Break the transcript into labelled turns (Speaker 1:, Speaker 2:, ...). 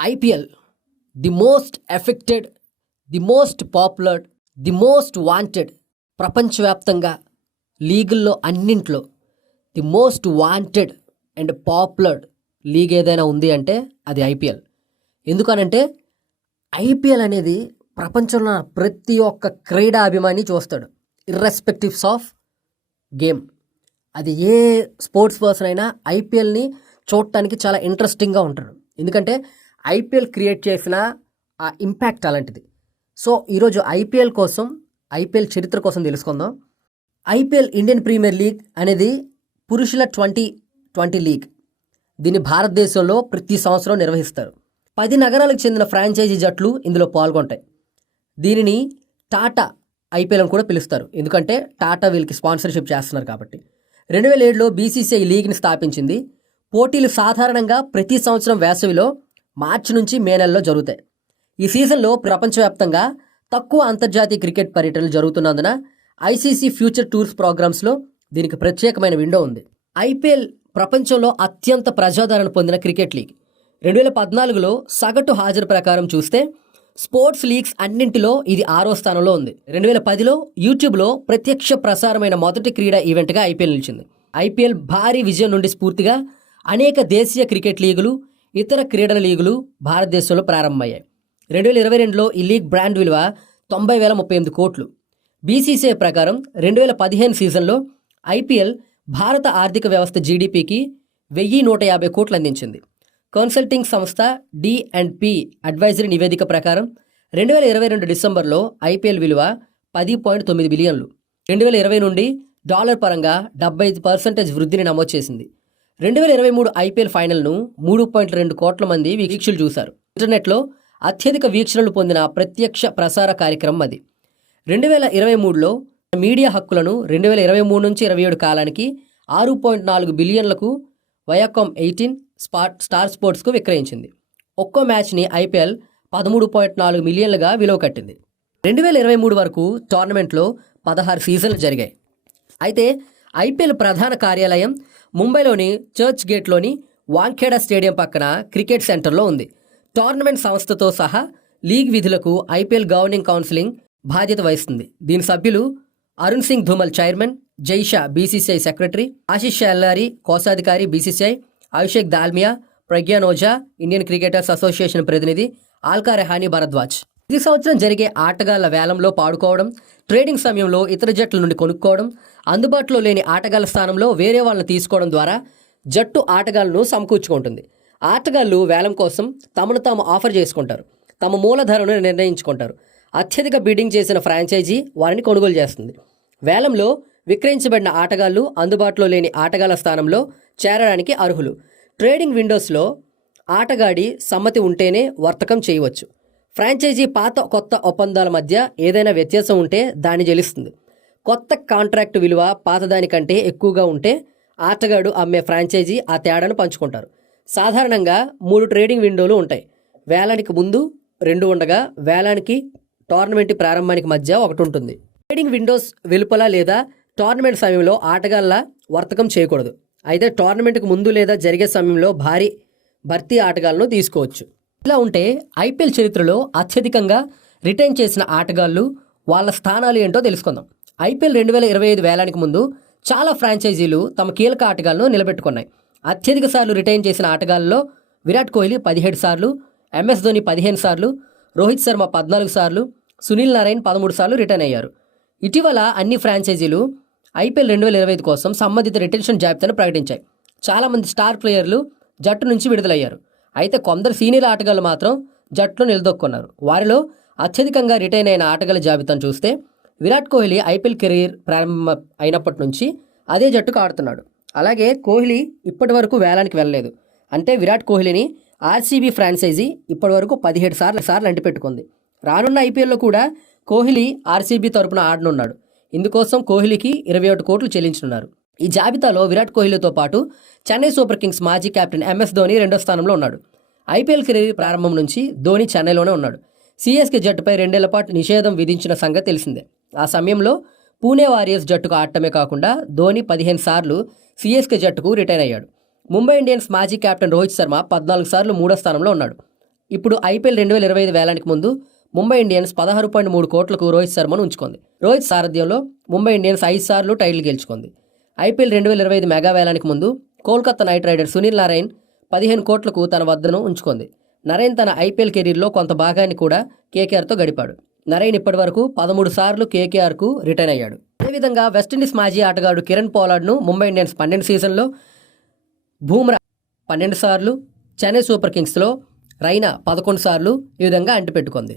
Speaker 1: IPL the most affected the most popular the most wanted ప్రపంచవ్యాప్తంగా లీగుల్లో అన్నింట్లో the most wanted and popular league ఏదైనా ఉంది అంటే అది ఐపీఎల్ ఎందుకనంటే ఐపీఎల్ అనేది ప్రపంచంలో ప్రతి ఒక్క క్రీడా అభిమాని చూస్తాడు. ఇర్రెస్పెక్టివ్స్ ఆఫ్ గేమ్ అది ఏ స్పోర్ట్స్ పర్సన్ అయినా ఐపీఎల్ని చూడటానికి చాలా ఇంట్రెస్టింగ్గా ఉంటాడు. ఎందుకంటే ఐపీఎల్ క్రియేట్ చేసిన ఆ ఇంపాక్ట్ అలాంటిది. సో ఈరోజు ఐపీఎల్ కోసం ఐపీఎల్ చరిత్ర కోసం తెలుసుకుందాం. ఐపీఎల్ ఇండియన్ ప్రీమియర్ లీగ్ అనేది పురుషుల ట్వంటీ ట్వంటీ లీగ్. దీన్ని భారతదేశంలో ప్రతి సంవత్సరం నిర్వహిస్తారు. పది నగరాలకు చెందిన ఫ్రాంచైజీ జట్లు ఇందులో పాల్గొంటాయి. దీనిని టాటా ఐపీఎల్ అని కూడా పిలుస్తారు. ఎందుకంటే టాటా వీళ్ళకి స్పాన్సర్షిప్ చేస్తున్నారు కాబట్టి. రెండు వేల ఏడులో బీసీసీఐ లీగ్ని స్థాపించింది. పోటీలు సాధారణంగా ప్రతి సంవత్సరం వేసవిలో మార్చి నుంచి మే నెలలో జరుగుతాయి. ఈ సీజన్లో ప్రపంచవ్యాప్తంగా తక్కువ అంతర్జాతీయ క్రికెట్ పర్యటనలు జరుగుతున్నందున ఐసీసీ ఫ్యూచర్ టూర్స్ ప్రోగ్రామ్స్లో దీనికి ప్రత్యేకమైన విండో ఉంది. ఐపీఎల్ ప్రపంచంలో అత్యంత ప్రజాదరణ పొందిన క్రికెట్ లీగ్. రెండు వేల పద్నాలుగులో సగటు హాజరు ప్రకారం చూస్తే స్పోర్ట్స్ లీగ్స్ అన్నింటిలో ఇది ఆరో స్థానంలో ఉంది. రెండు వేల పదిలో యూట్యూబ్లో ప్రత్యక్ష ప్రసారమైన మొదటి క్రీడా ఈవెంట్గా ఐపీఎల్ నిలిచింది. ఐపీఎల్ భారీ విజయం నుండి స్ఫూర్తిగా అనేక దేశీయ క్రికెట్ లీగులు ఇతర క్రీడల లీగులు భారతదేశంలో ప్రారంభమయ్యాయి. రెండు వేల ఇరవై రెండులో ఈ లీగ్ బ్రాండ్ విలువ తొంభై వేల ముప్పై ఎనిమిది కోట్లు. బీసీసీఐ ప్రకారం రెండు వేల పదిహేను సీజన్లో ఐపీఎల్ భారత ఆర్థిక వ్యవస్థ జీడీపీకి వెయ్యి నూట యాభై కోట్లు అందించింది. కన్సల్టింగ్ సంస్థ డి అండ్ పి అడ్వైజరీ నివేదిక ప్రకారం రెండు వేల ఇరవై రెండు డిసెంబర్లో ఐపీఎల్ విలువ పది పాయింట్ తొమ్మిది బిలియన్లు. రెండు వేల ఇరవై నుండి డాలర్ పరంగా డెబ్బై ఐదు పర్సెంటేజ్ వృద్ధిని నమోదు చేసింది. రెండు వేల ఇరవై మూడు ఐపీఎల్ ఫైనల్ను మూడు పాయింట్ రెండు కోట్ల మంది వీక్షకులు చూశారు. ఇంటర్నెట్లో అత్యధిక వీక్షణలు పొందిన ప్రత్యక్ష ప్రసార కార్యక్రమం అది. రెండు వేల ఇరవై మూడులో మీడియా హక్కులను రెండు వేల ఇరవై మూడు నుంచి ఇరవై ఏడు కాలానికి ఆరు పాయింట్ నాలుగు బిలియన్లకు వయాకామ్ ఎయిటీన్ స్పాట్ స్టార్ స్పోర్ట్స్కు విక్రయించింది. ఒక్కో మ్యాచ్ని ఐపీఎల్ పదమూడు పాయింట్ నాలుగు మిలియన్లుగా విలువ కట్టింది. రెండు వేల ఇరవై మూడు వరకు టోర్నమెంట్లో పదహారు సీజన్లు జరిగాయి. అయితే ఐపీఎల్ ప్రధాన కార్యాలయం ముంబైలోని చర్చ్ గేట్లోని వాంఖేడా స్టేడియం పక్కన క్రికెట్ సెంటర్లో ఉంది. టోర్నమెంట్ సంస్థతో సహా లీగ్ విధులకు ఐపీఎల్ గవర్నింగ్ కౌన్సిలింగ్ బాధ్యత వహిస్తుంది. దీని సభ్యులు Arun Singh Dhumal chairman Jay Shah BCCI secretary Ashish Alladi కోశాధికారి BCCI Abhishek Dalmiya Pragyan Ojha Indian cricketers association ప్రతినిధి ఆల్కా రెహానీ భరద్వాజ్. ఈ సంవత్సరం జరిగే ఆటగాళ్ళ వేలంలో పాడుకోవడం ట్రేడింగ్ సమయంలో ఇతర జట్ల నుండి కొనుక్కోవడం అందుబాటులో లేని ఆటగాళ్ళ స్థానంలో వేరే వాళ్ళని తీసుకోవడం ద్వారా జట్టు ఆటగాళ్ళను సమకూర్చుకుంటుంది. ఆటగాళ్ళు వేలం కోసం తమను తాము ఆఫర్ చేసుకుంటారు తమ మూలధరను నిర్ణయించుకుంటారు. అత్యధిక బిడ్డింగ్ చేసిన ఫ్రాంచైజీ వారిని కొనుగోలు చేస్తుంది. వేలంలో విక్రయించబడిన ఆటగాళ్ళు అందుబాటులో లేని ఆటగాళ్ళ స్థానంలో చేరడానికి అర్హులు. ట్రేడింగ్ విండోస్లో ఆటగాడి సమ్మతి ఉంటేనే వర్తకం చేయవచ్చు. ఫ్రాంచైజీ పాత కొత్త ఒప్పందాల మధ్య ఏదైనా వ్యత్యాసం ఉంటే దాన్ని చెల్లిస్తుంది కొత్త కాంట్రాక్ట్ విలువ పాతదానికంటే ఎక్కువగా ఉంటే ఆటగాడు అమ్మే ఫ్రాంచైజీ ఆ తేడాను పంచుకుంటారు. సాధారణంగా మూడు ట్రేడింగ్ విండోలు ఉంటాయి. వేలానికి ముందు రెండు ఉండగా వేలానికి టోర్నమెంట్ ప్రారంభానికి మధ్య ఒకటి ఉంటుంది. ట్రేడింగ్ విండోస్ వెలుపల లేదా టోర్నమెంట్ సమయంలో ఆటగాళ్ళ వర్తకం చేయకూడదు. అయితే టోర్నమెంట్కు ముందు లేదా జరిగే సమయంలో భారీ భర్తీ ఆటగాళ్ళను తీసుకోవచ్చు. ఇలా ఉంటే ఐపీఎల్ చరిత్రలో అత్యధికంగా రిటైన్ చేసిన ఆటగాళ్ళు వాళ్ళ స్థానాలు ఏంటో తెలుసుకుందాం. ఐపీఎల్ రెండు వేల ఇరవై ఐదు వేలానికి ముందు చాలా ఫ్రాంచైజీలు తమ కీలక ఆటగాళ్ళను నిలబెట్టుకున్నాయి. అత్యధిక సార్లు రిటైన్ చేసిన ఆటగాళ్ళలో విరాట్ కోహ్లీ పదిహేడు సార్లు ఎంఎస్ ధోని పదిహేను సార్లు రోహిత్ శర్మ పద్నాలుగు సార్లు సునీల్ నారాయణ్ పదమూడు సార్లు రిటర్న్ అయ్యారు. ఇటీవల అన్ని ఫ్రాంచైజీలు ఐపీఎల్ రెండు వేల ఇరవై ఐదు కోసం సంబంధిత రిటెన్షన్ జాబితాను ప్రకటించాయి. చాలామంది స్టార్ ప్లేయర్లు జట్టు నుంచి విడుదలయ్యారు. అయితే కొందరు సీనియర్ ఆటగాళ్ళు మాత్రం జట్టులో నిలదొక్కున్నారు. వారిలో అత్యధికంగా రిటైన్ అయిన ఆటగాళ్ళ జాబితాను చూస్తే విరాట్ కోహ్లీ ఐపీఎల్ కెరీర్ ప్రారంభం అయినప్పటి నుంచి అదే జట్టుకు ఆడుతున్నాడు. అలాగే కోహ్లీ ఇప్పటి వరకు వేలానికి వెళ్ళలేదు. అంటే విరాట్ కోహ్లీని ఆర్సీబీ ఫ్రాంచైజీ ఇప్పటి వరకు పదిహేడు సార్లు సార్లు అంటిపెట్టుకుంది రానున్న ఐపీఎల్లో కూడా కోహ్లీ ఆర్సీబీ తరపున ఆడనున్నాడు. ఇందుకోసం కోహ్లీకి ఇరవై ఒకటి కోట్లు చెల్లించనున్నారు. ఈ జాబితాలో విరాట్ కోహ్లీతో పాటు చెన్నై సూపర్ కింగ్స్ మాజీ కెప్టెన్ ఎంఎస్ ధోని రెండో స్థానంలో ఉన్నాడు. ఐపీఎల్ కెరీర్ ప్రారంభం నుంచి ధోని చెన్నైలోనే ఉన్నాడు. సిఎస్కే జట్టుపై రెండేళ్ళ పాటు నిషేధం విధించిన సంగతి తెలిసిందే. ఆ సమయంలో పూణే వారియర్స్ జట్టుకు ఆడటమే కాకుండా ధోని పదిహేను సార్లు సిఎస్కే జట్టుకు రిటైర్ అయ్యాడు. ముంబై ఇండియన్స్ మాజీ కెప్టెన్ రోహిత్ శర్మ పద్నాలుగు సార్లు మూడో స్థానంలో ఉన్నాడు. ఇప్పుడు ఐపీఎల్ రెండు వేల ఇరవై ఐదు వేలానికి ముందు ముంబై ఇండియన్స్ పదహారు పాయింట్ మూడు కోట్లకు రోహిత్ శర్మను ఉంచుకుంది. రోహిత్ సారథ్యంలో ముంబై ఇండియన్స్ ఐదు సార్లు టైటిల్ గెలుచుకుంది. ఐపీఎల్ రెండు వేల ఇరవై ఐదు మెగా వేలానికి ముందు Kolkata knight rider Sunil Narine పదిహేను కోట్లకు తన వద్దను ఉంచుకుంది. నరేన్ తన ఐపీఎల్ కెరీర్లో కొంత భాగాన్ని కూడా కేకేఆర్తో గడిపాడు. నరేన్ ఇప్పటివరకు పదమూడు సార్లు కేకేఆర్కు రిటర్న్ అయ్యాడు. అదేవిధంగా వెస్టిండీస్ మాజీ ఆటగాడు కిరణ్ పోలాడ్ను ముంబై ఇండియన్స్ పన్నెండు సీజన్లో బూమ్రా పన్నెండు సార్లు చెన్నై సూపర్ కింగ్స్లో రైనా పదకొండు సార్లు ఈ విధంగా అంటిపెట్టుకుంది.